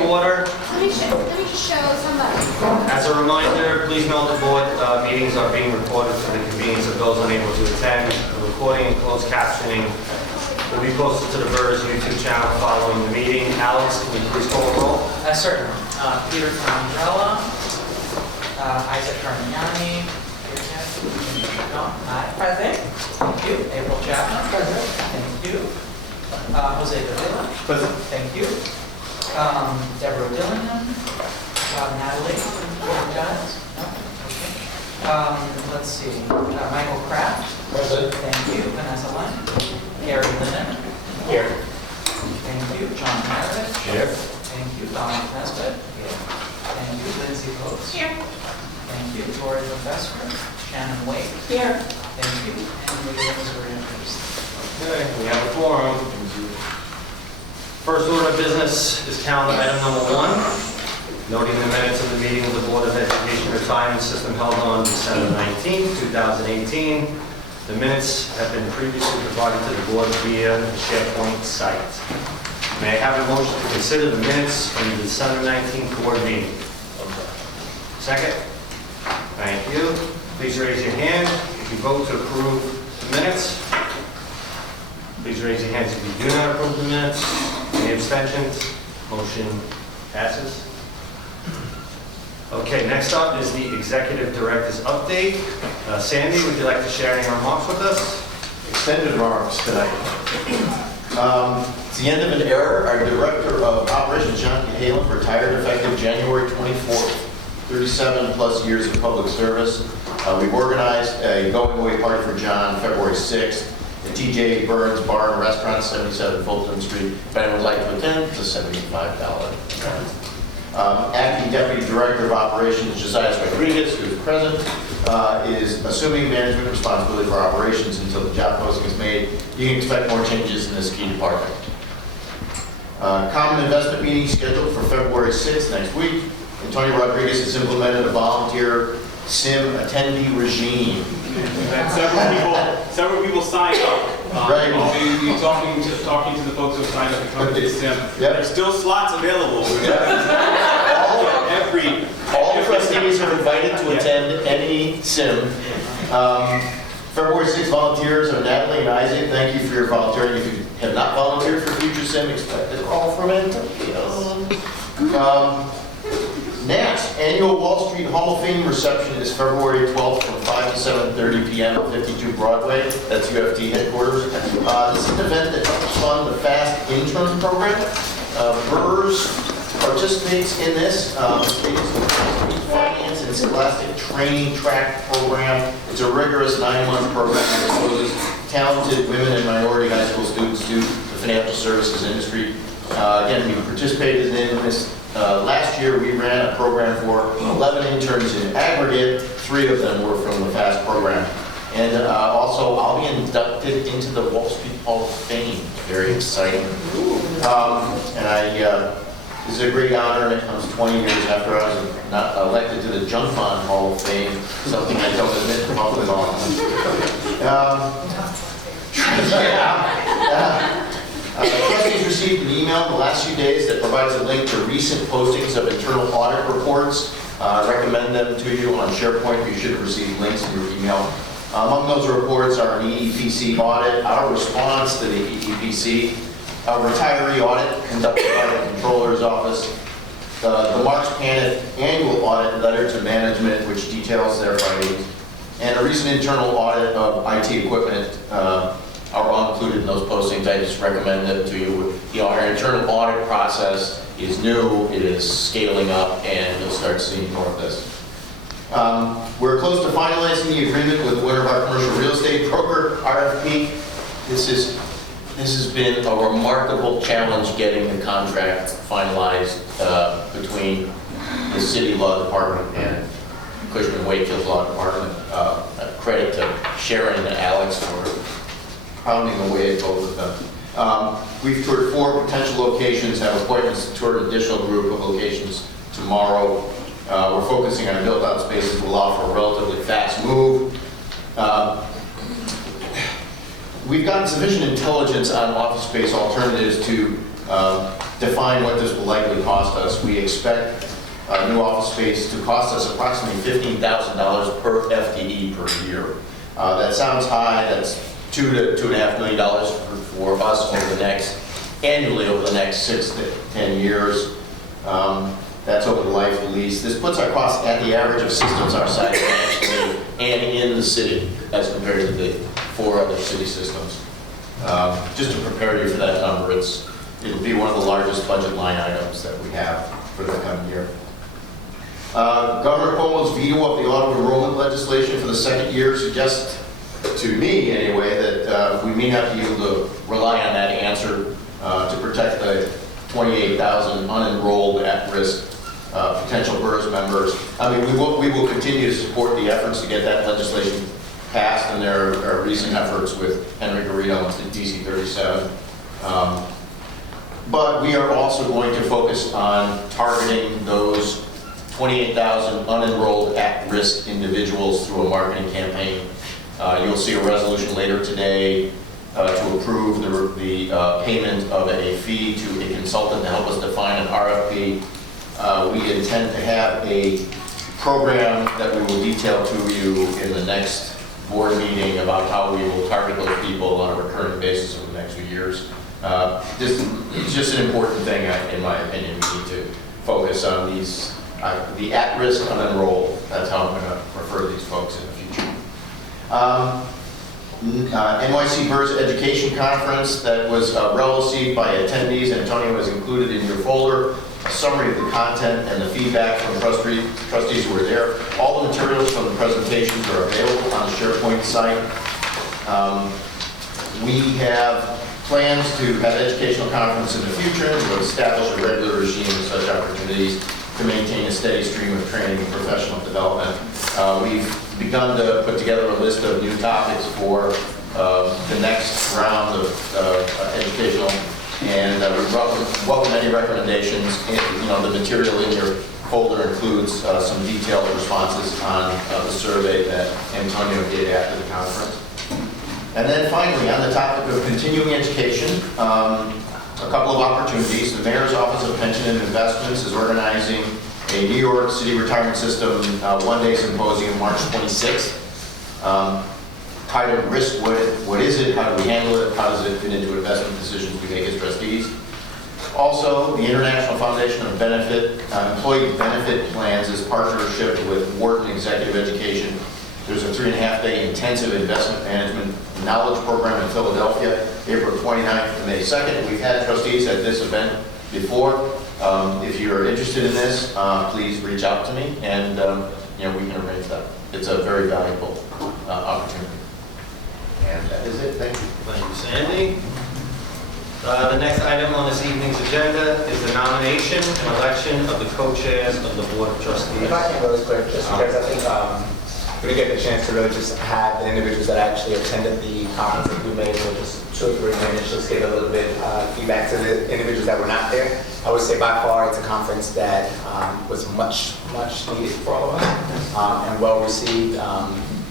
to order. Let me just show somebody. As a reminder, please note the board meetings are being recorded for the convenience of those unable to attend. The recording and closed captioning will be posted to the BERS YouTube channel following the meeting. Alex, can you please call the roll? Certainly. Peter Carangella, Isaac Carmignani, present. Thank you. April Chapman, present. Thank you. Jose Davila, present. Thank you. Deborah Dillingham, Natalie, guys. No? Okay. Let's see. Michael Kraft, present. Thank you. Vanessa Lund, Gary Lennon, here. Thank you. John Maravich, here. Thank you. Donald Nesbitt, here. Thank you. Lindsay Coates, here. Thank you. Tori Professor, Shannon Wake, here. Thank you. And Leah Zorantis. Okay, we have a forum. First order of business is calendar item number 1. Noting the minutes of the meeting of the Board of Education Retirement System held on December 19, 2018. The minutes have been previously provided to the board via the SharePoint site. May I have a motion to consider the minutes from the December 19th board meeting? Second? Thank you. Please raise your hand if you vote to approve the minutes. Please raise your hands if you do not approve the minutes. Any abstentions? Motion passes. Okay, next up is the Executive Director's update. Sandy, would you like to share any remarks with us? Extended remarks tonight. It's the end of an era. Our Director of Operations, John Halen, retired effective January 24th. 37 plus years of public service. We've organized a going away party for John February 6th at TJ Burns Bar and Restaurant, 77 Fulton Street. If anyone would like to attend, it's a $75 event. Acting Deputy Director of Operations, Josiah Rodriguez, who is present, is assuming management responsibility for operations until the job posting is made. You can expect more changes in this key department. Common investment meeting scheduled for February 6th next week. And Tony Rodriguez has implemented a volunteer SIM attendee regime. And several people signed up. Right. I'll be talking to the folks who signed up to come to the SIM. Yep. There's still slots available. All trustees are invited to attend any SIM. February 6th volunteers are Natalie and Isaac. Thank you for your volunteering. If you have not volunteered for future SIM, expect a call from it. NAT's annual Wall Street Hall of Fame reception is February 12th from 5 to 7:30 p.m. at 52 Broadway. That's UFT headquarters. This is an event that helps fund the FAST intern program. BERS participates in this. It's the Finance and Scholastic Training Track program. It's a rigorous 9-month program that exposes talented women and minority high school students to the financial services industry. Again, we participated in this. Last year, we ran a program for 11 interns in aggregate. 3 of them were from the FAST program. And also, I'll be inducted into the Wall Street Hall of Fame. Very exciting. This is a great honor, and it comes 20 years after I was not elected to the Junk Bond Hall of Fame, something I don't admit to public Trustees received an email in the last few days that provides a link to recent postings of internal audit reports. I recommend them to you on SharePoint. You should have received links in your email. Among those reports are an EEPC audit, our response to the EEPC, a retiree audit conducted by the Controller's Office, the March Panet annual audit letter to management, which details their findings, and a recent internal audit of IT equipment are all included in those postings. I just recommend them to you. Our internal audit process is new, it is scaling up, and you'll start seeing more of this. We're close to finalizing the agreement with one of our commercial real estate broker, RFP. This has been a remarkable challenge getting the contract finalized between the city law department and Cushman Wakefield's law department. Credit to Sharon and Alex for pounding away at both of them. We've toured 4 potential locations, have appointments to tour an additional group of locations tomorrow. We're focusing on built-out spaces to allow for a relatively fast move. We've gotten sufficient intelligence on office space alternatives to define what this will likely cost us, we expect new office space to cost us approximately $15,000 per FTE per year. That sounds high. That's $2 to $2.5 million for us annually over the next 6 to 10 years. That's over the life of the lease. This puts our costs at the average of systems our size nationally and in the city as compared to the 4 other city systems. Just to prepare you for that number, it'll be one of the largest budget line items that we have for the coming year. Governor Cuomo's veto of the auto enrollment legislation for the second year suggests, to me anyway, that we may not be able to rely on that answer to protect the 28,000 unenrolled at-risk potential BERS members. I mean, we will continue to support the efforts to get that legislation passed, and there are recent efforts with Henry Garrido and DC 37. But we are also going to focus on targeting those 28,000 unenrolled at-risk individuals through a marketing campaign. You'll see a resolution later today to approve the payment of a fee to a consultant to help us define an RFP. We intend to have a program that we will detail to you in the next board meeting about how we will target those people on a recurring basis over the next few years. It's just an important thing, in my opinion. We need to focus on these, the at-risk unenrolled. That's how I'm going to refer to these folks in the future. NYC BERS Education Conference that was well received by attendees. Antonio has included in your folder a summary of the content and the feedback from trustees who were there. All the materials from the presentations are available on the SharePoint site. We have plans to have educational conference in the future to establish a regular regime of such opportunities to maintain a steady stream of training and professional development. We've begun to put together a list of new topics for the next round of educational, and we welcome any recommendations. The material in your folder includes some detailed responses on the survey that Antonio did after the conference. And then finally, on the topic of continuing education, a couple of opportunities. The Mayor's Office of Pension and Investments is organizing a New York City Retirement System one-day symposium March 26th. Titled Risk, what is it? How do we handle it? How does it fit into investment decisions we make as trustees? Also, the International Foundation of Employee Benefit Plans is partnership with Wharton Executive Education. There's a 3.5-day intensive investment management knowledge program in Philadelphia, April 29th to May 2nd. We've had trustees at this event before. If you're interested in this, please reach out to me, and we can arrange that. It's a very valuable opportunity. And that is it. Thank you. Thank you, Sandy. The next item on this evening's agenda is the nomination and election of the co-chairs of the Board of Trustees. If I can go this quick, just because I think we didn't get the chance to really just have the individuals that actually attended the conference that we made, so just 2 or 3 minutes, just give a little bit feedback to the individuals that were not there. I would say by far it's a conference that was much needed for all of us and well received.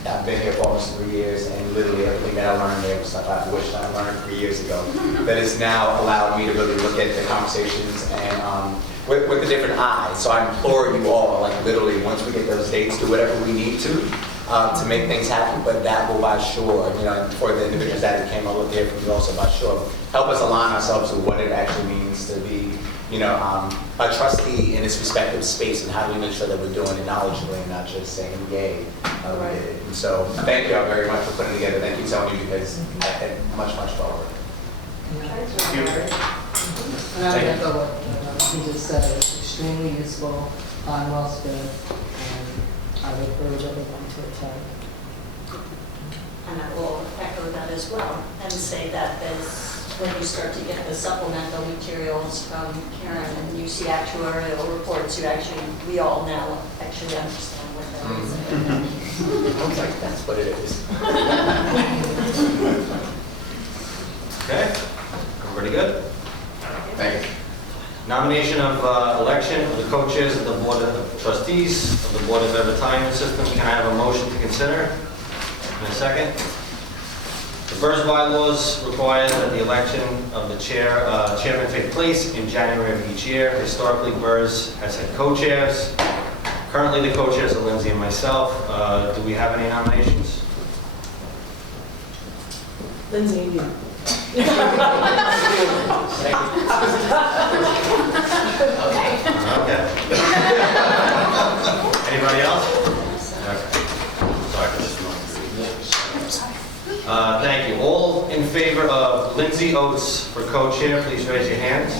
I've been here for almost 3 years, and literally everything that I learned there was stuff I wished I learned 3 years ago. That has now allowed me to really look at the conversations and with the different eyes. So I implore you all, like literally, once we get those dates, do whatever we need to make things happen. But that will, by sure, for the individuals that came, I'll look there from you also, by sure, help us align ourselves with what it actually means to be, a trustee in its respective space, and how do we make sure that we're doing it knowledgeably and not just saying yay. Right. And so thank you all very much for putting it together. Thank you, Tony, because I had much forward. And I would echo what he just said. It's extremely useful, time well spent, and I would urge everyone to attend. And I will echo that as well and say that when you start to get the supplemental materials from Karen and you see actuarial reports, we all now actually understand what that is. I was like, that's what it is. Okay, everybody good? Thank you. Nomination of election of the co-chairs of the Board of Trustees of the Board of Retirement System. Can I have a motion to consider? And a second? The BERS bylaws require that the election of the chairman take place in January of each year. Historically, BERS has had co-chairs. Currently, the co-chairs are Lindsay and myself. Do we have any nominations? Lindsay and you. Okay. Anybody else? Okay. Sorry for this. Thank you. All in favor of Lindsay Oates for co-chair, please raise your hands.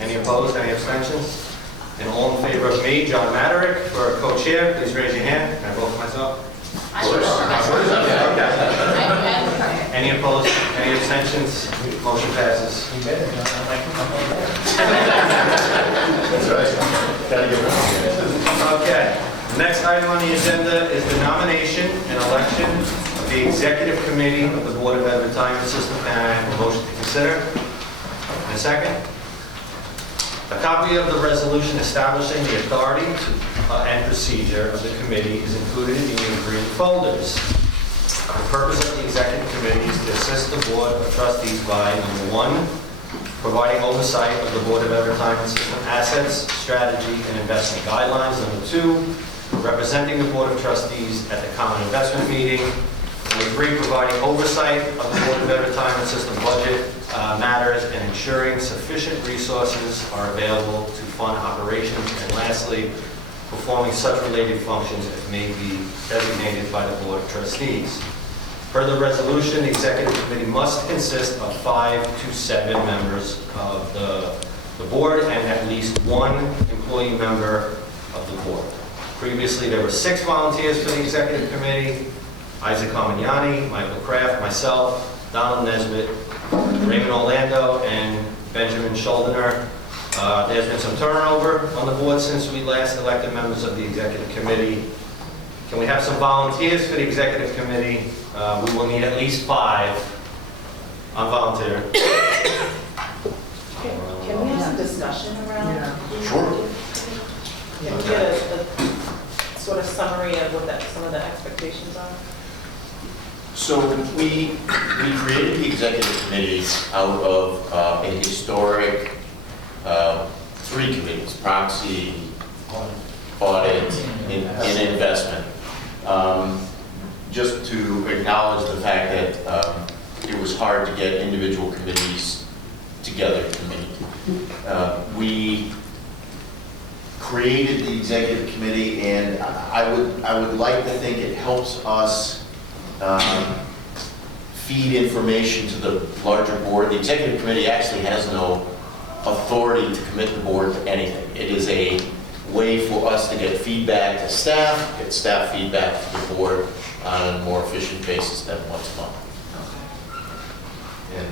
Any opposed? Any abstentions? And all in favor of me, John Maderick, for co-chair, please raise your hand. Can I vote for myself? Okay. Any opposed? Any abstentions? Motion passes. That's right. Gotta give it. Okay. The next item on the agenda is the nomination and election of the Executive Committee of the Board of Ed Retirement System. Can I have a motion to consider? And a second? A copy of the resolution establishing the authority and procedure of the committee is included in your green folders. The purpose of the Executive Committee is to assist the Board of Trustees by, number one, providing oversight of the Board of Ed Retirement System assets, strategy, and investment guidelines. Number two, representing the Board of Trustees at the Common Investment Meeting. Number three, providing oversight of the Board of Ed Retirement System budget matters and ensuring sufficient resources are available to fund operations. And lastly, performing such related functions as may be designated by the Board of Trustees. Per the resolution, the Executive Committee must consist of 5 to 7 members of the Board and at least one employee member of the Board. Previously, there were 6 volunteers for the Executive Committee: Isaac Carmignani, Michael Kraft, myself, Donald Nesbitt, Raymond Orlando, and Benjamin Schuldiner. There's been some turnover on the board since we last elected members of the Executive Committee. Can we have some volunteers for the Executive Committee? We will need at least 5 on volunteer. Can we have some discussion around? Yeah. Sure. Can we get a sort of summary of what some of the expectations are? So we created the executive committee out of a historic 3 committees: proxy, audit, and investment. Just to acknowledge the fact that it was hard to get individual committees together to meet. We created the executive committee, and I would like to think it helps us feed information to the larger board. The executive committee actually has no authority to commit the board to anything. It is a way for us to get feedback to staff, get staff feedback to the board on a more efficient basis than once a month. And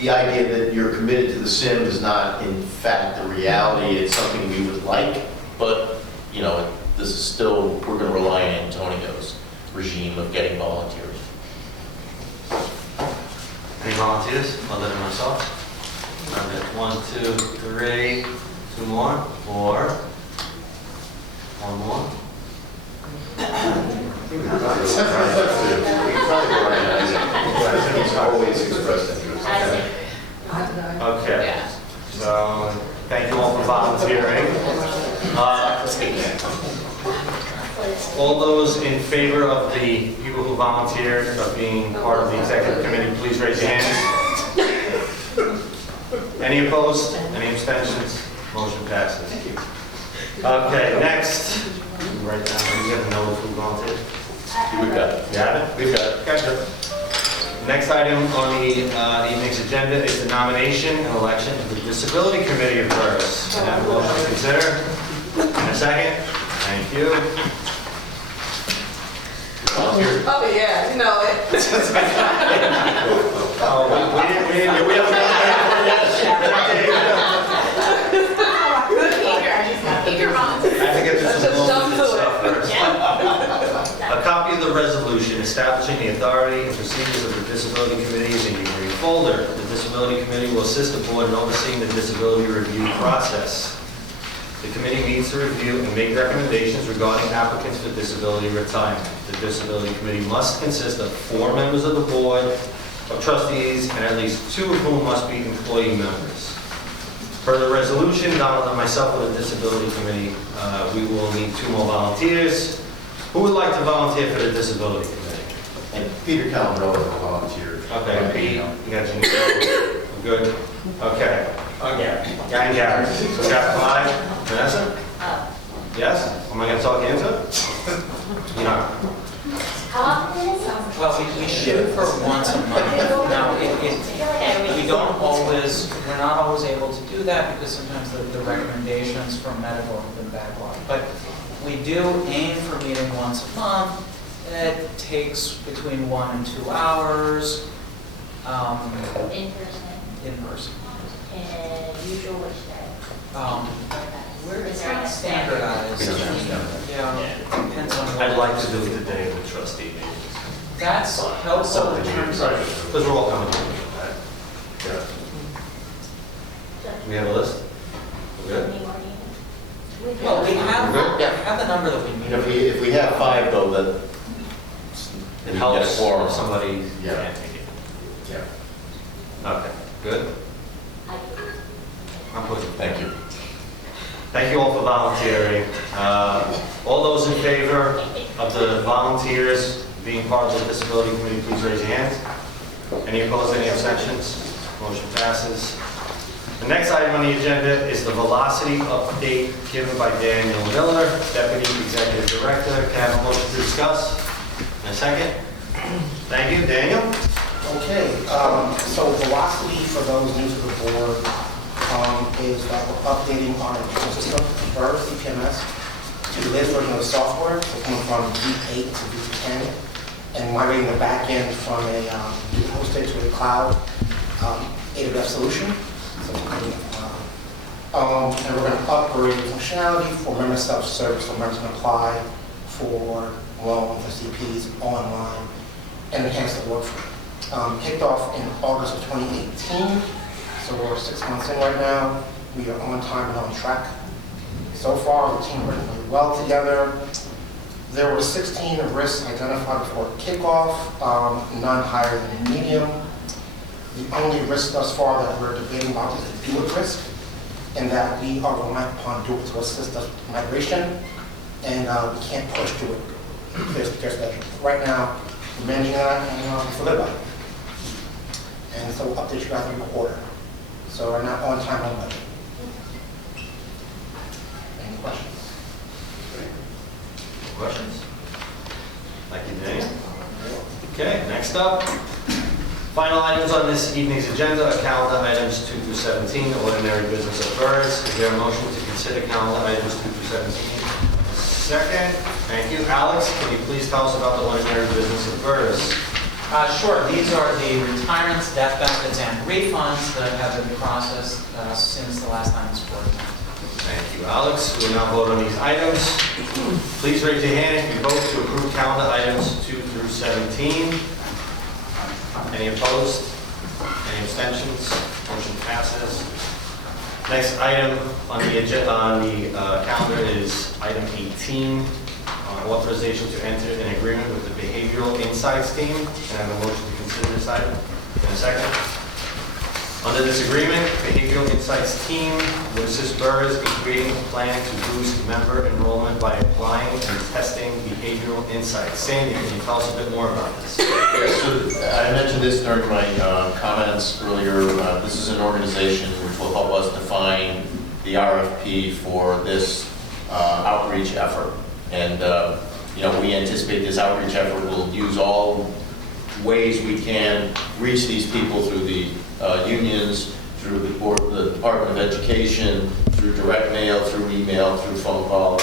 the idea that you're committed to the SIM is not in fact the reality. It's something we would like, but you know, this is still, we're going to rely on Antonio's regime of getting volunteers. Any volunteers other than myself? I've got 1, 2, 3, 2 more, 4, 1 more. He's always expressed interest. Okay. So, thank you all for volunteering. All those in favor of the people who volunteered of being part of the executive committee, please raise your hands. Any opposed? Any abstentions? Motion passes. Okay, next. Right now, you have no who volunteered? We've got it. You have it? We've got it. Gotcha. Next item on the evening's agenda is the nomination and election of the Disability Committee of BERS. Can I have a motion to consider? And a second? Thank you. Oh, yeah, you know it. Oh, we haven't done that I have to get through some bullshit stuff first. A copy of the resolution establishing the authority and procedures of the Disability Committee is in your green folder. The Disability Committee will assist the board in overseeing the disability review process. The committee meets to review and make recommendations regarding applicants for disability retirement. The disability committee must consist of 4 members of the board of trustees, and at least 2 of whom must be employee members. Per the resolution, Donald and myself with the disability committee, we will need 2 more volunteers. Who would like to volunteer for the disability committee? And Peter Calabro is a volunteer. Okay, Pete, you got your good. Okay. Guy and Gary. So we got 5. Vanessa? Yes? Am I going to talk you into it? You know. How often is it? Well, we shoot for once a month. Now, we don't always, we're not always able to do that because sometimes the recommendations from medical have been backlogged. But we do aim for meeting once a month. It takes between 1 and 2 hours. In person, In person. and usual which day? It's not standardized. Yeah, depends on. I'd like to do it the day of the trustee meetings. That's helpful in terms of. Because we're all coming to it. Do we have a list? We're good? Well, we have Yeah. the number that we need. And if we have 5 though, that It helps Yes, or- if somebody Yeah. can't take it. Yeah. Okay, good? I'm good. Thank you. Thank you all for volunteering. All those in favor of the volunteers being part of the disability committee, please raise your hands. Any opposed, any abstentions? Motion passes. The next item on the agenda is the velocity update given by Daniel Miller, Deputy Executive Director. Can I have a motion to discuss? In a second. Thank you, Daniel. Okay, so velocity, for those new to the board, is that we're updating our internal system, BERS, CPMS, to the latest version of the software, so coming from V8 to V10, and migrating the back end from a hosted to a cloud AWS solution. So, and we're going to upgrade the functionality for member self-service, so members can apply for loans, CPs online, and enhance the workflow. Kicked off in August of 2018, so we're 6 months in right now. We are on time and on track. So far, the team working really well together. There were 16 risks identified before kickoff, none higher than medium. The only risk thus far that we're debating about is the do-it risk, and that we are relying upon do-it to assist us in migration, and we can't push do-it. There's that. Right now, we're managing that and for live by it. And so we'll update you guys every quarter. So we're not on time, on budget. Any questions? Questions? Thank you, Daniel. Okay, next up. Final items on this evening's agenda are calendar items 2 through 17, ordinary business of BERS. Is there a motion to consider calendar items 2 through 17? Second. Thank you. Alex, can you please tell us about the ordinary business of BERS? Sure. These are the retirements, death benefits, and refunds that have been processed since the last time this board met. Thank you, Alex. We will now vote on these items. Please raise your hand if you vote to approve calendar items 2 through 17. Any opposed? Any abstentions? Motion passes. Next item on the agenda, calendar is item 18, authorization to enter an agreement with the Behavioral Insights team. Can I have a motion to consider this item? In a second. Under this agreement, Behavioral Insights team will assist BERS in creating a plan to boost member enrollment by applying and testing behavioral insights. Sandy, can you tell us a bit more about this? Yes, so I mentioned this during my comments earlier. This is an organization which will help us define the RFP for this outreach effort. And we anticipate this outreach effort will use all ways we can reach these people through the unions, through the Department of Education, through direct mail, through email, through phone call,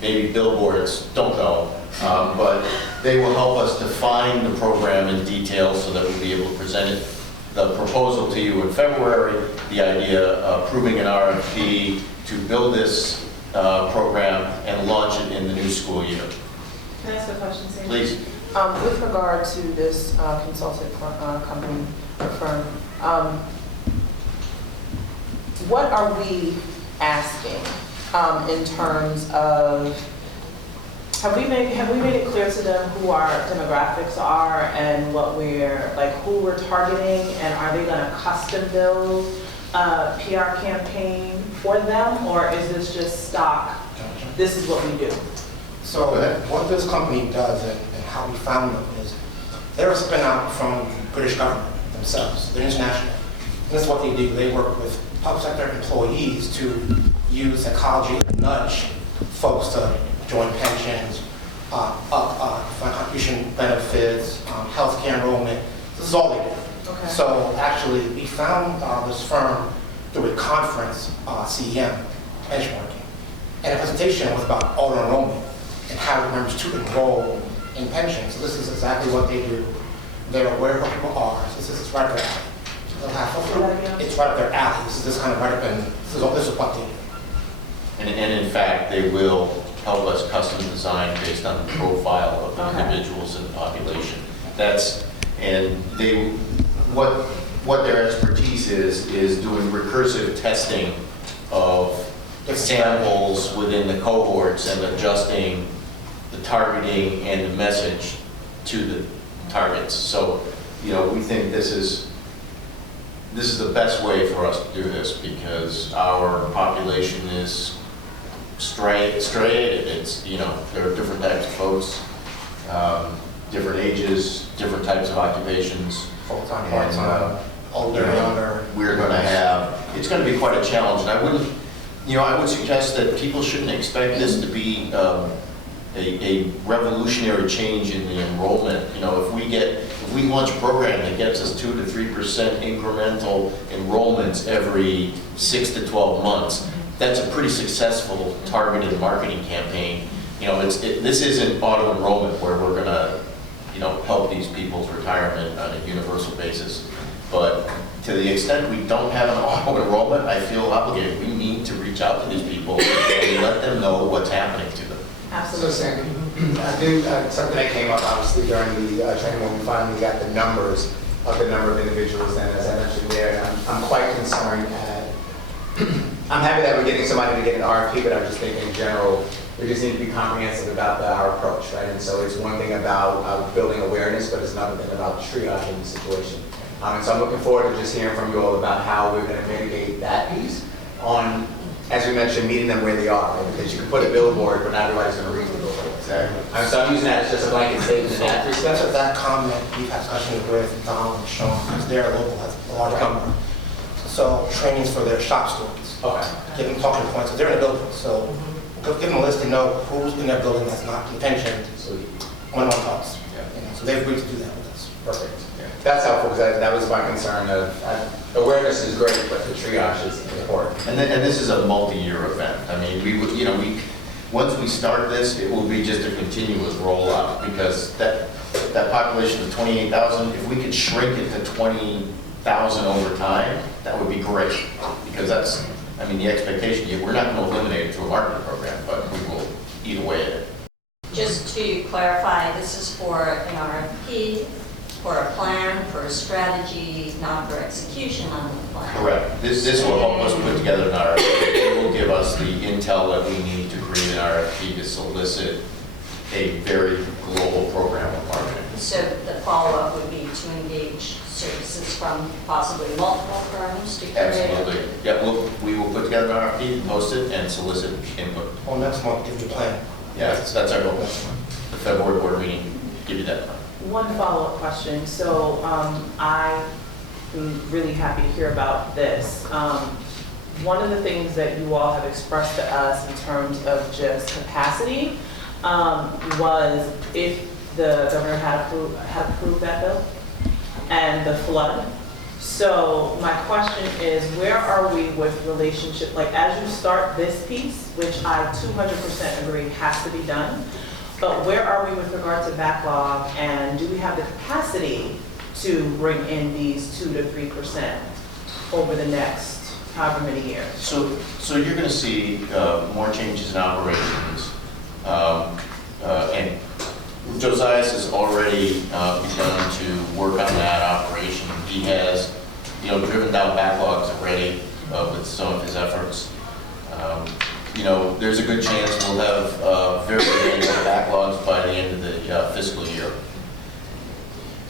maybe billboards, don't know. But they will help us define the program in detail so that we'll be able to present the proposal to you in February, the idea of approving an RFP to build this program and launch it in the new school year. Can I ask a question, Sandy? Please. With regard to this consultant company or firm, what are we asking in terms of, have we made it clear to them who our demographics are and what we're, like, who we're targeting, and are they gonna custom build a PR campaign for them, or is this just stock, this is what we do? So what this company does and how we found them is they're a spin out from the British government themselves. They're international. And this is what they do. They work with public sector employees to use psychology to nudge folks to join pensions, contribution benefits, healthcare enrollment. This is all they do. Okay. So actually, we found this firm through a conference, CEM, benchmarking. And the presentation was about auto enrollment and how it members to enroll in pensions. So this is exactly what they do. They're aware of who people are. So this is right up their alley. They'll have, it's right up their alley. This is kind of right up in, this is what they do. And in fact, they will help us custom design based on the profile of the individuals in the population. That's, and they, what their expertise is doing recursive testing of samples within the cohorts and adjusting the targeting and the message to the targets. So, you know, we think this is the best way for us to do this because our population is striated. It's, you know, there are different types of folks, different ages, different types of occupations. Full-time, part-time, older, younger. We're going to have, it's going to be quite a challenge. And I wouldn't, you know, I would suggest that people shouldn't expect this to be a revolutionary change in the enrollment. You know, if we launch a program that gets us 2 to 3% incremental enrollments every 6 to 12 months, that's a pretty successful targeted marketing campaign. You know, this isn't auto enrollment where we're going to, you know, help these people's retirement on a universal basis. But to the extent we don't have an auto enrollment, I feel obligated. We need to reach out to these people and let them know what's happening to them. Absolutely. So Sandy, I do, something that came up obviously during the training when we finally got the numbers of the number of individuals, and as I mentioned there, I'm quite concerned at, I'm happy that we're getting somebody to get an RFP, but I'm just thinking in general, we just need to be comprehensive about our approach, right? And so it's one thing about building awareness, but it's another thing about triaging the situation. And so I'm looking forward to just hearing from you all about how we're going to mitigate that piece on, as we mentioned, meeting them where they are, right? Because you can put a billboard, but not everybody's going to read the billboard. Exactly. So I'm using that as just a blanket statement in that respect. That's that comment we've had discussions with Don and Sean, because they're local, has a large number. So trainings for their shop stewards. Okay. Give them talking points, they're in the building, so give them a list to know who's in their building that's not in pension. One-on-one talks. Yeah. You know, so they've agreed to do that with us. Perfect. Yeah. That's helpful because that was my concern of awareness is great, but the triage is important. And this is a multi-year event. I mean, once we start this, it will be just a continuous rollout because that population of 28,000, if we could shrink it to 20,000 over time, that would be great because that's, I mean, the expectation, we're not going to eliminate it through a marketing program, but we will eat away at it. Just to clarify, this is for an RFP, for a plan, for a strategy, not for execution on the plan. Correct. This will help us put together an RFP. It will give us the intel that we need to create an RFP to solicit a very global program of marketing. So the follow-up would be to engage services from possibly multiple firms to create. Absolutely. Yeah, we will put together an RFP, post it, and solicit input. Well, next month, give you a plan. Yeah, that's our goal. The February board meeting, give you that plan. One follow-up question. So I am really happy to hear about this. One of the things that you all have expressed to us in terms of just capacity was if the governor had approved that bill and the flood. So my question is, where are we with relationship, like as you start this piece, which I 200% agree has to be done, but where are we with regard to backlog, and do we have the capacity to bring in these 2 to 3% over the next however many years? So you're going to see more changes in operations, and Josias has already begun to work on that operation. He has, driven down backlogs already with some of his efforts. you know, there's a good chance we'll have very manageable backlogs by the end of the fiscal year.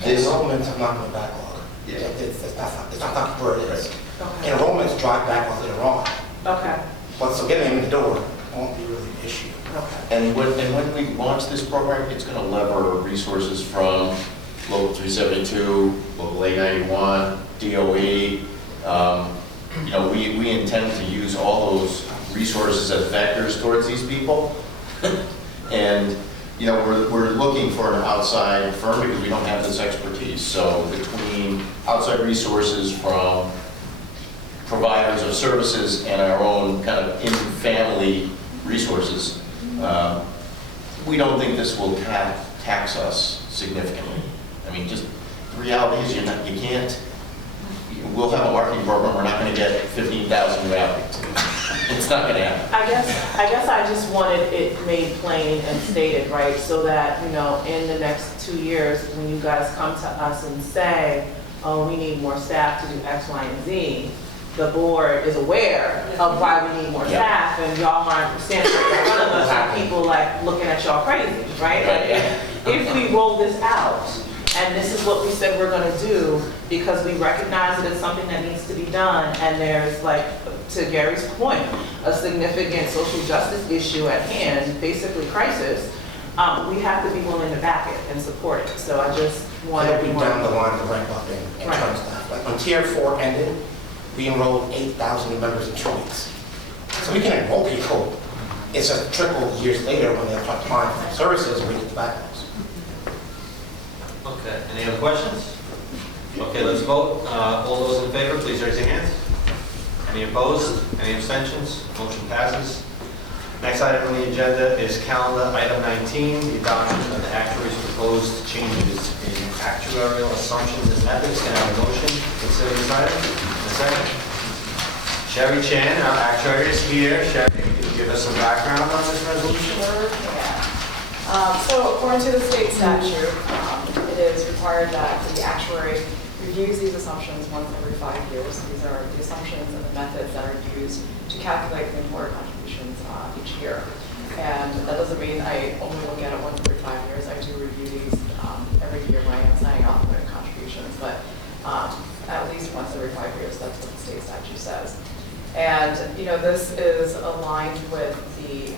And enrollments are not in the backlog. Yeah. It's not where it is. Okay. Enrollments drive backlog later on, Okay. but so getting them in the door won't be really an issue. Okay. And when we launch this program, it's going to lever resources from Local 372, Local 891, DOE. You know, we intend to use all those resources as vectors towards these people. And, you know, we're looking for an outside firm because we don't have this expertise. So between outside resources from providers of services and our own kind of in-family resources, we don't think this will tax us significantly. I mean, just the reality is you can't, we'll have a marketing program, we're not going to get 15,000 new applicants. It's not going to happen. I guess I just wanted it made plain and stated, right? So that, you know, in the next 2 years, when you guys come to us and say, oh, we need more staff to do X, Y, and Z, the board is aware of why we need more Yeah. staff, and y'all aren't standing in front of us and people like looking at y'all crazy, right? Right, yeah. If we roll this out, and this is what we said we're gonna do, because we recognize that it's something that needs to be done, and there's, like, to Gary's point, a significant social justice issue at hand, basically crisis, we have to be willing to back it and support it. So I just want It'll be everyone. down the line to ramp up in internal staff. Like when Tier 4 ended, we enrolled 8,000 new members in 2 weeks. So we can enroll people. It's a trickle years later when they'll start applying for services, we get the backlogs. Okay, any other questions? Okay, let's vote. All those in favor, please raise your hands. Any opposed? Any abstentions? Motion passes. Next item on the agenda is calendar item 19, the adoption of the actuary's proposed changes in actuarial assumptions and methods. Can I have a motion to consider this item? A second. Sherry Chan, our actuary, is here. Sherry, can you give us some background on this resolution? So according to the state statute, it is required that the actuary reviews these assumptions once every 5 years. These are the assumptions and the methods that are used to calculate the employer contributions each year. And that doesn't mean I only look at it once every 5 years. I do review these every year when I am signing off on the contributions, but at least once every 5 years. That's what the state statute says. And you know, this is aligned with the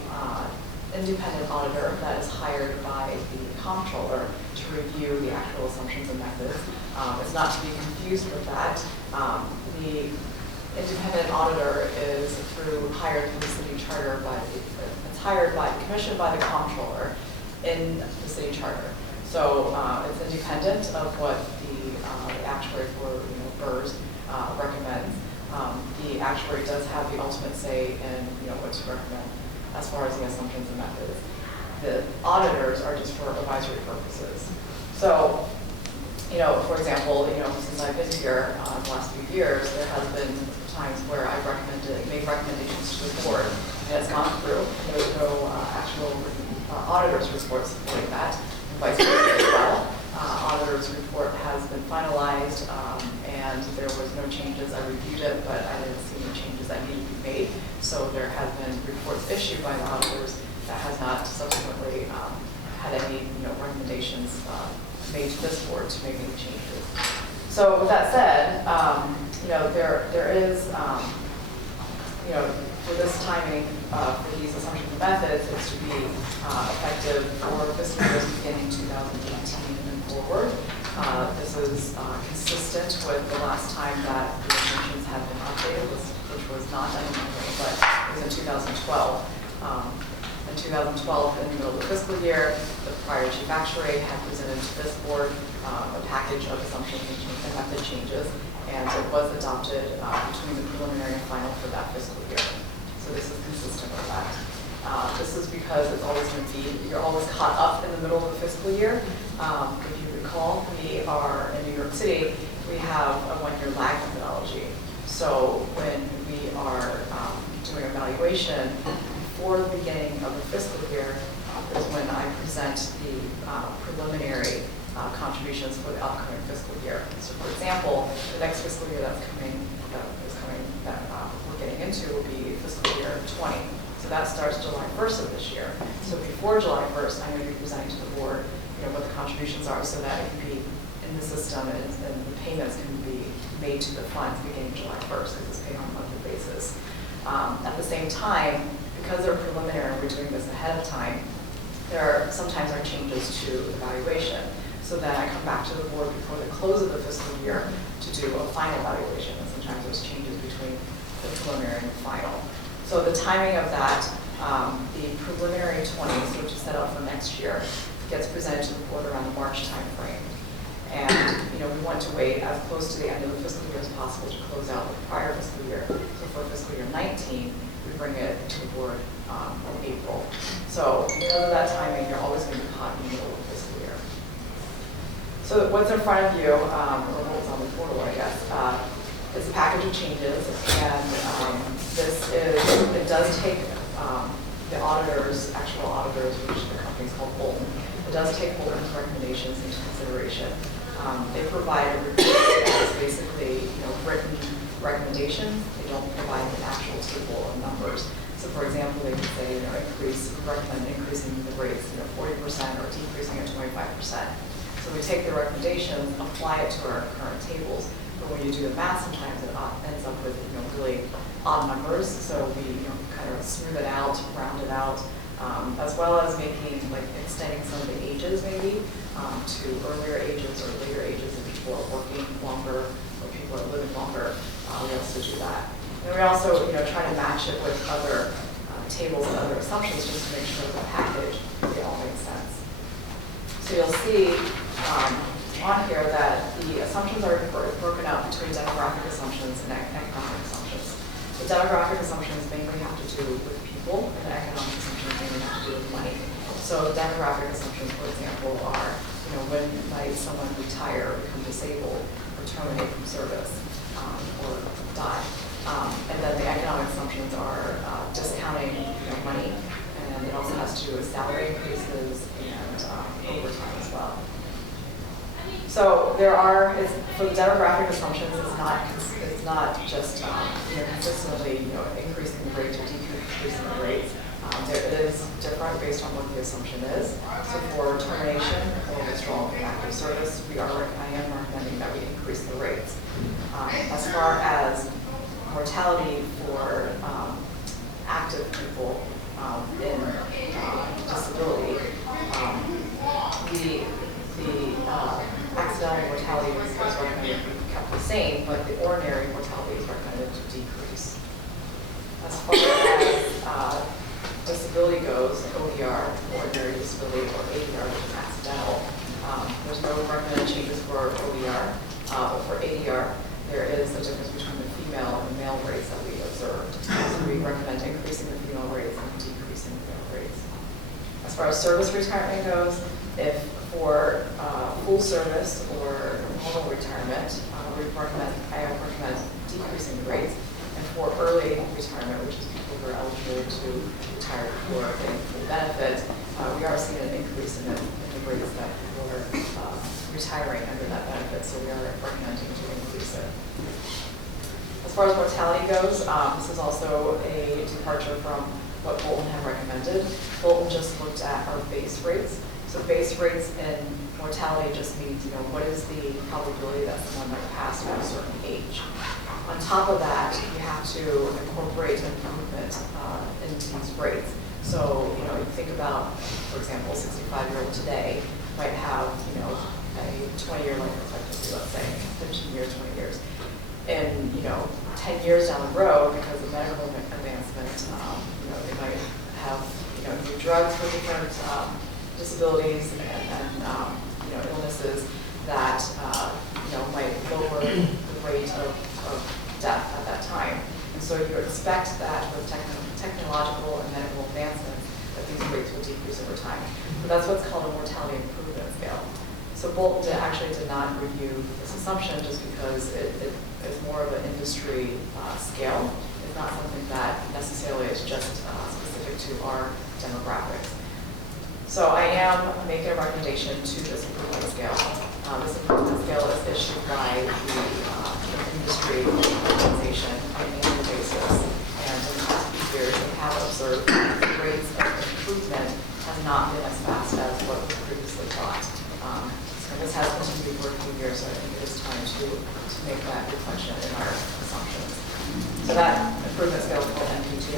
independent auditor that is hired by the comptroller to review the actual assumptions and methods. It's not to be confused with that. The independent auditor is hired through the city charter commissioned by the comptroller in the city charter. So it's independent of what the actuary for BERS recommends. The actuary does have the ultimate say in what to recommend as far as the assumptions and methods. The auditors are just for advisory purposes. So, for example, since I've been here the last few years, there has been times where I've made recommendations to the board, and it's gone through. There was no actual auditor's report supporting that, and vice versa as well. Auditor's report has been finalized, and there was no changes. I reviewed it, but I didn't see any changes that needed to be made. So there have been reports issued by the auditors that has not subsequently had any recommendations made to this board to make any changes. So with that said, there is, for this timing for these assumptions and methods, it's to be effective for fiscal years beginning 2018 and forward. This is consistent with the last time that the assumptions have been updated, which was not done in January, but it was in 2012. In 2012, in the middle of the fiscal year, the prior chief actuary had presented to this board a package of assumptions and method changes, and it was adopted between the preliminary and final for that fiscal year. So this is consistent with that. This is because it's always going to be, you're always caught up in the middle of the fiscal year. If you recall, we are in New York City, we have a one-year lag methodology. So when we are doing evaluation, before the beginning of the fiscal year is when I present the preliminary contributions for the upcoming fiscal year. So for example, the next fiscal year that we're getting into will be fiscal year 20. So that starts July 1st of this year. So before July 1st, I'm going to be presenting to the board, what the contributions are so that it can be in the system and the payments can be made to the funds beginning July 1st because it's paid on a monthly basis. At the same time, because they're preliminary and we're doing this ahead of time, sometimes are changes to evaluation. So then I come back to the board before the close of the fiscal year to do a final evaluation. And sometimes there's changes between the preliminary and the final. So the timing of that, the preliminary 20s, which is set up for next year, gets presented to the board around the March timeframe. And we want to wait as close to the end of the fiscal year as possible to close out the prior fiscal year. So for fiscal year 19, we bring it to the board in April. So because of that timing, you're always going to be caught in the middle of the fiscal year. So what's in front of you, or what's on the portal, I guess, is a package of changes, and it does take the auditors, actual auditors, which the company's called Bolton, it does take Bolton's recommendations into consideration. They provide a report that is basically written recommendations. They don't provide an actual table of numbers. So for example, they could say, recommend increasing the rates 40% or decreasing it 25%. So we take the recommendations, apply it to our current tables, but when you do the math, sometimes it ends up with really odd numbers. So we kind of smooth it out, round it out, as well as extending some of the ages maybe to earlier ages or later ages if people are working longer or people are living longer. We also do that. And we also try to match it with other tables and other assumptions just to make sure the package, they all make sense. So you'll see on here that the assumptions are broken up between demographic assumptions and economic assumptions. The demographic assumptions mainly have to do with people, and the economic assumptions mainly have to do with money. So demographic assumptions, for example, are when might someone retire, become disabled, or terminate from service, or die. And then the economic assumptions are discounting money, and it also has to do with salary increases and overtime as well. So for the demographic assumptions, it's not just consistently increasing the rates or decreasing the rates. It is different based on what the assumption is. So for termination or withdrawal from active service, I am recommending that we increase the rates. As far as mortality for active people in disability, the accidental mortality is recommended to be kept the same, but the ordinary mortality is recommended to decrease. As far as disability goes, ODR, ordinary disability, or ADR, which is accidental, there's no recommended changes for ODR, but for ADR, there is a difference between the female and the male rates that we observed. So we recommend increasing the female rates and decreasing the male rates. As far as service retirement goes, if for full service or normal retirement, I recommend decreasing the rates. And for early retirement, which is people who are eligible to retire before getting full benefits, we are seeing an increase in the rates that people are retiring under that benefit, so we are recommending to increase it. As far as mortality goes, this is also a departure from what Bolton had recommended. Bolton just looked at our base rates. So base rates in mortality just means, what is the probability that someone might pass at a certain age. On top of that, you have to incorporate improvement into these rates. So, you think about, for example, a 65-year-old today might have, a 20-year life expectancy, let's say, 15 years, 20 years. And, 10 years down the road, because of medical advancement, they might have, new drugs for different disabilities and illnesses that, might lower the rate of death at that time. And so you expect that with technological and medical advancements that these rates will decrease over time. So that's what's called a mortality improvement scale. So Bolton actually did not review this assumption just because it is more of an industry scale. It's not something that necessarily is just specific to our demographics. So I am making a recommendation to this improvement scale. This improvement scale is issued by the industry organization on an annual basis. not been as fast as what was previously thought. And this has continued for a few years, so I think it is time to make that reflection in our assumptions. So that improvement scale is called NP2.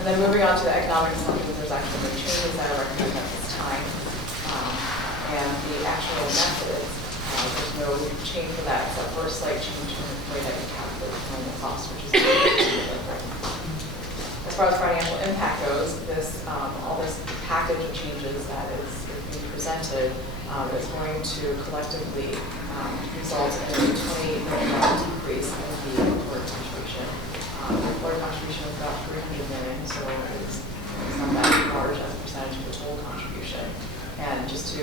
And then moving on to the economic assumptions, there's actually no changes that are recommended at this time. And the actual methods, there's no change for that except for a slight change in the way that we calculate normal cost, which is as far as financial impact goes, this all this package of changes that is being presented is going to collectively result in a $28 million decrease in the employer contribution. The employer contribution is about $300 million, so it's not that large as a percentage of the total contribution. And just to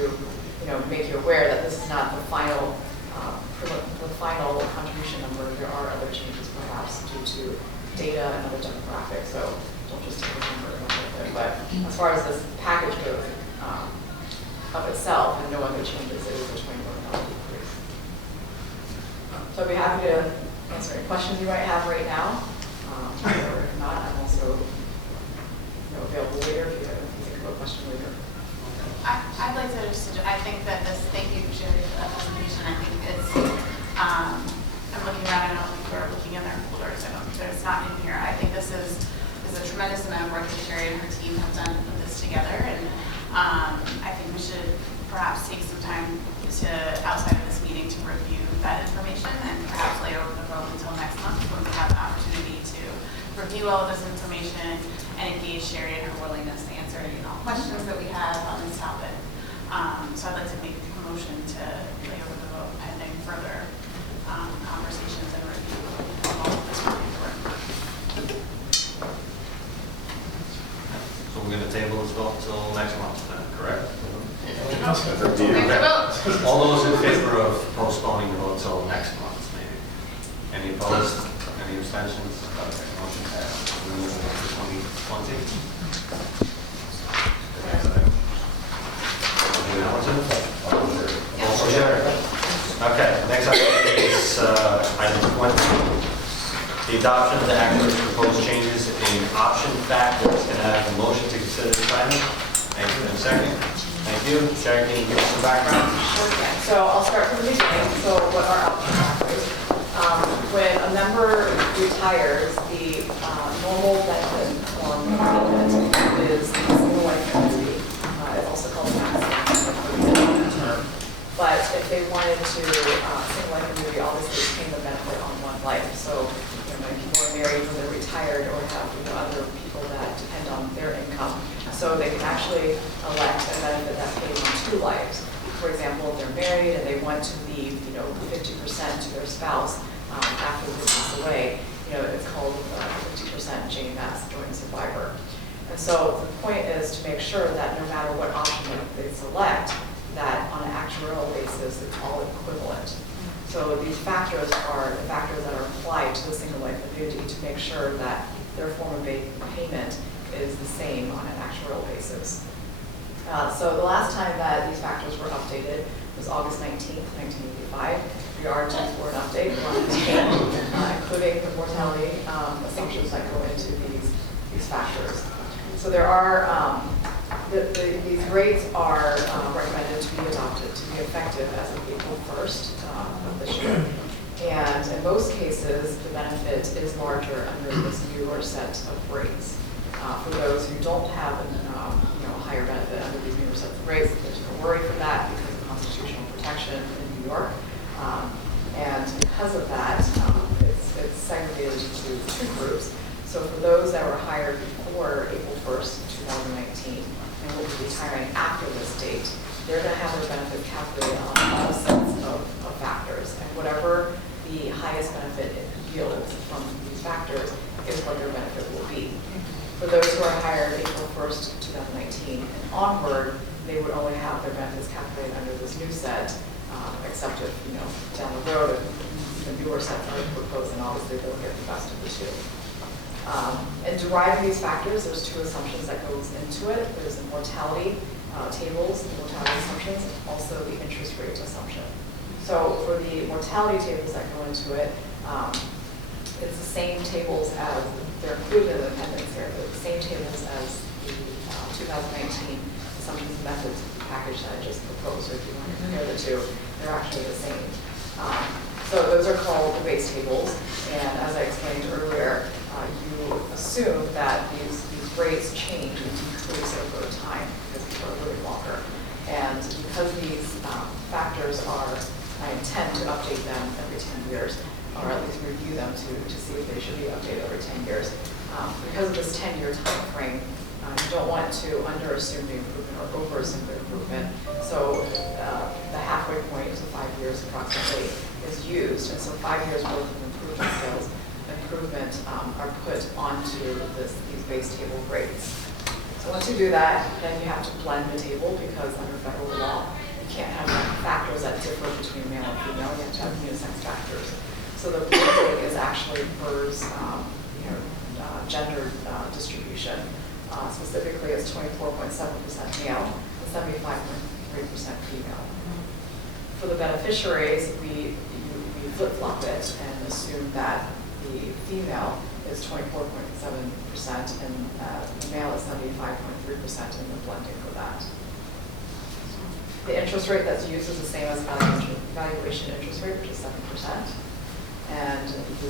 make you aware that this is not the final contribution number. There are other changes perhaps due to data and other demographics, so don't just take a number and run with it. But as far as this package goes of itself and no other changes, it is a $20 million decrease. So I'd be happy to answer any questions you might have right now. Or if not, I'm also available later if you think of a question later. I'd like to just, I think that this, thank you for sharing that presentation. I think it's, I'm looking around, I don't think we're looking in their folders. I don't, there's not in here. I think this is a tremendous amount of work that Sherry and her team have done to put this together. And I think we should perhaps take some time to, outside of this meeting, to review that information and perhaps lay over the road until next month when we have an opportunity to review all of this information and engage Sherry in her willingness to answer any and all questions that we have on this topic. So I'd like to make a motion to lay over the vote pending further conversations and review of all of this work. So we're going to table this vote until next month, then, correct? All those in favor of postponing the vote until next month, maybe? Any opposed? Any abstentions? Okay, motion passed. We're moving on to 2020. Okay, next item is item 20. The adoption of the actual proposed changes in option factors. Can I have a motion to consider this item? Thank you. And a second. Thank you. Sherry, can you give us some background? Sure can. So I'll start from the beginning. So what are option factors? When a member retires, the normal benefit form payment is single life annuity. It's also called maximum term. But if they wanted to single life annuity, obviously is paying the benefit on one life. So when people are married, when they're retired, or have other people that depend on their income, so they can actually elect a benefit that's paid on two lives. For example, if they're married and they want to leave 50% to their spouse after they pass away, it's called 50% JMS, joint survivor. And so the point is to make sure that no matter what option they select, that on an actuarial basis, it's all equivalent. So these factors are the factors that are applied to the single life annuity to make sure that their form of payment is the same on an actuarial basis. So the last time that these factors were updated was August 19th, 1985. We are due for an update on this change, including the mortality assumptions that go into these factors. So there are, these rates are recommended to be adopted to be effective as of April 1st of this year. And in most cases, the benefit is larger under this newer set of rates. For those who don't have a higher benefit under these newer sets of rates, there's no worry for that because of constitutional protection in New York. And because of that, it's segregated into two groups. So for those that were hired before April 1st, 2019, and will be retiring after this date, they're going to have their benefit calculated on all sets of factors. And whatever the highest benefit yields from these factors is what their benefit will be. For those who are hired April 1st, 2019 and onward, they would only have their benefits calculated under this new set, except if, down the road, the newer sets are proposed, and obviously they'll get the best of the two. In deriving these factors, there's two assumptions that goes into it. There's the mortality tables, the mortality assumptions, and also the interest rate assumption. So for the mortality tables that go into it, it's the same tables as, they're included in the appendix here, but the same tables as the 2019 assumptions and methods package that I just proposed, or if you want to compare the two, they're actually the same. So those are called the base tables, and as I explained earlier, you assume that these rates change and decrease over time because people are living longer. And because these factors are, I intend to update them every 10 years, or at least review them to see if they should be updated every 10 years. Because of this 10-year time frame, you don't want to under-assume the improvement or over-assume the improvement. So the halfway point is 5 years approximately is used, and so 5 years worth of improvement skills are put onto these base table rates. So once you do that, then you have to blend the table because under federal law, you can't have factors that differ between male and female. You have to have unisex factors. So the blending is actually BERS, gender distribution. Specifically, it's 24.7% male and 75.3% female. For the beneficiaries, we flip-flop it and assume that the female is 24.7% and the male is 75.3% in the blending for that. The interest rate that's used is the same as valuation interest rate, which is 7%. And you do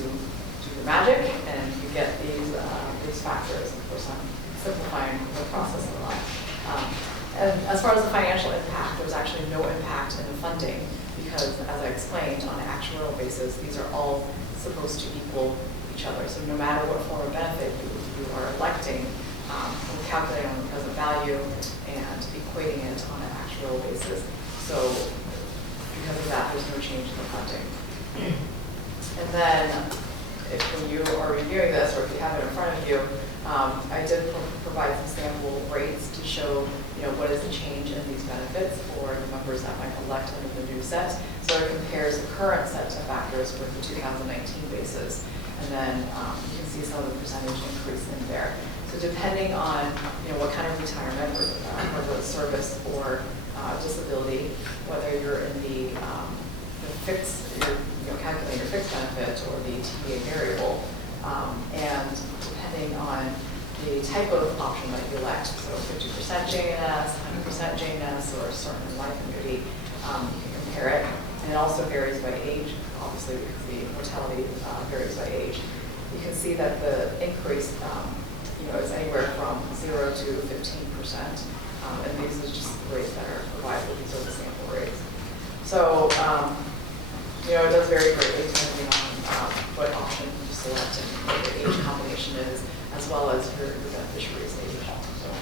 your magic and you get these factors. Of course, I'm simplifying the process a lot. And as far as the financial impact, there's actually no impact in the funding because, as I explained, on an actuarial basis, these are all supposed to equal each other. So no matter what form of benefit you are electing, we're calculating on the present value and equating it on an actuarial basis. So because of that, there's no change in the funding. And then when you are reviewing this, or if you have it in front of you, I did provide some sample rates to show what is the change in these benefits for the members that might elect under the new set. So it compares the current set of factors with the 2019 basis. And then you can see some of the percentage increase in there. So depending on what kind of retirement or whether it's service or disability, whether you're in the fixed, you're calculating your fixed benefit or the TBA variable, and depending on the type of option that you elect, so 50% JNS, 100% JNS, or a certain life annuity, you can compare it. And it also varies by age, obviously, because the mortality varies by age. You can see that the increase is anywhere from 0 to 15%. And these are just the rates that are provided. These are the sample rates. So, it does vary greatly depending on what option you select and what the age combination is, as well as your beneficiary's age. So,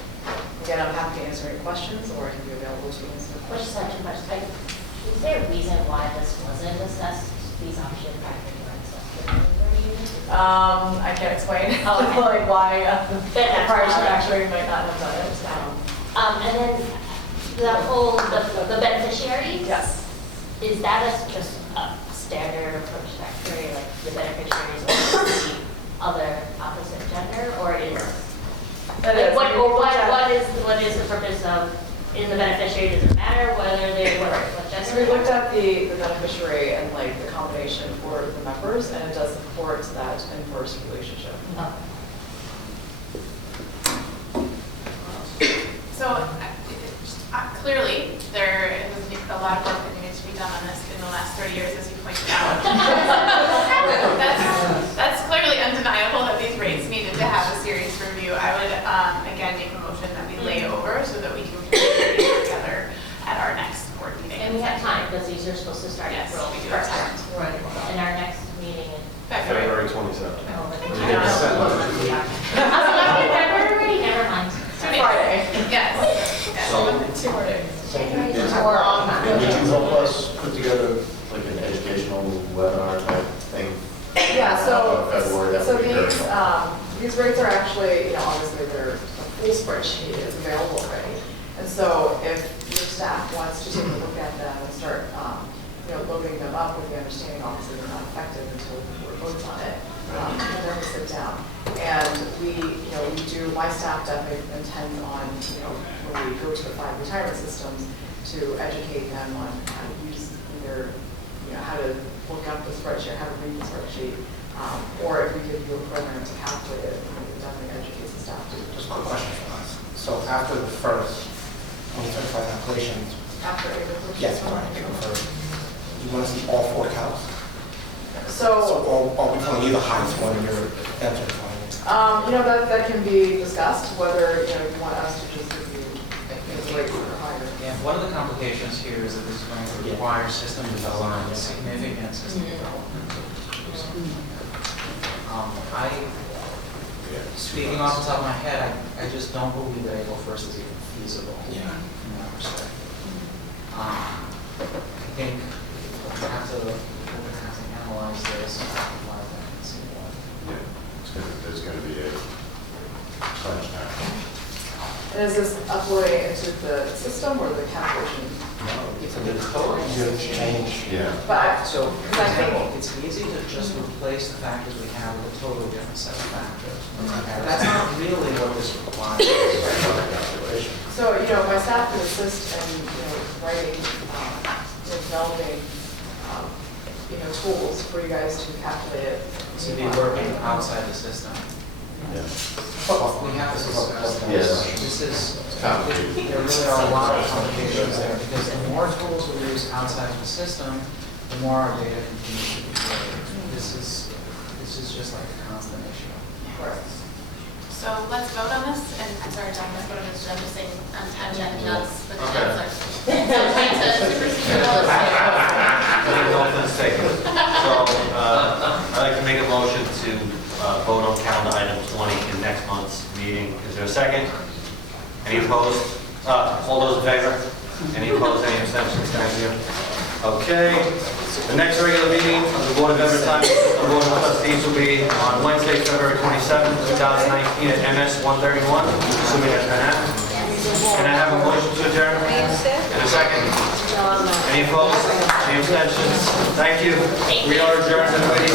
again, I'm happy to answer any questions, or I can be available to answer questions. Is there a reason why this wasn't assessed, these option factors weren't assessed for 30 years? I can't explain like why the prior actuary might not have done it. And then the beneficiaries? Yes. Is that just a standard approach factor, like the beneficiaries or the other opposite gender, or is what is the purpose of in the beneficiary? Does it matter whether they what gender? So we looked at the beneficiary and the combination for the members, and it does support that inverse relationship. Oh. So clearly, there is a lot of work that needs to be done on this in the last 30 years, as you pointed out. That's clearly undeniable that these rates needed to have a serious review. I would, again, make a motion that we lay over so that we can put it together at our next board meeting. And we have time, because these are supposed to start in Yes, April. we do have time. Right. In our next meeting in February. 27th. February, never mind. Friday. Yes. Yes. 2 more days. It's a long time. Would you help us put together like an educational webinar type thing? Yeah, February, that so would be great. these rates are actually, obviously a full spreadsheet is available already. And so if your staff wants to take a look at them and start, loading them up with the understanding, obviously they're not effective until the board votes on it, and then we sit down. And we do, my staff definitely intends on, when we go to the 5 retirement systems, to educate them on how to use either, how to look up the spreadsheet, how to read the spreadsheet, or if we give you a program to calculate it, we definitely educate the staff to. Just a quick question for us. So after the first, when you certify the applications, After April 1st? yes, right, April 1st, you want to see all 4 counts? So, So, or are we telling you the highest one you're certifying? that can be discussed, whether, you want us to just give you the rates that are higher. Yeah, one of the complications here is that this is going to require system development, significant system development. Speaking off the top of my head, I just don't believe that April 1st is even feasible in Yeah. that respect. I think we're gonna have to analyze this and apply that and see what. There's going to be a crunch time. And is this uploading into the system or the calculation? It's a good code. Good change. Yeah. But, So, for because I think- example, it's easy to just replace the factors we have with a totally different set of factors. That's not really what this requires. so, my staff could assist in, writing, developing, tools for you guys to calculate it. To be working outside the system. Yeah. We have to discuss that. Yes. This is, Complicated. there really are a lot of complications there, because the more tools we use outside of the system, the more our data continues to degrade. This is just like a constant issue. Right. So let's vote on this, and I'm sorry, John, let's vote on this, I'm just saying, I'm checking nuts with the chancellor. So I'd like to supersede all of No offense taken. So, I'd like to make a motion to vote on calendar item 20 in next month's meeting. Is there a second? Any opposed? All those in favor? Any opposed, any abstentions? Thank you. Okay. The next regular meeting of the Board of Advertising System Board of Trustees will be on Wednesday, February 27, 2019 at MS 131, assuming that's Manhattan. Can I have a motion to adjourn? And a second? Any opposed? Any abstentions? Thank you. We are adjourned. Everybody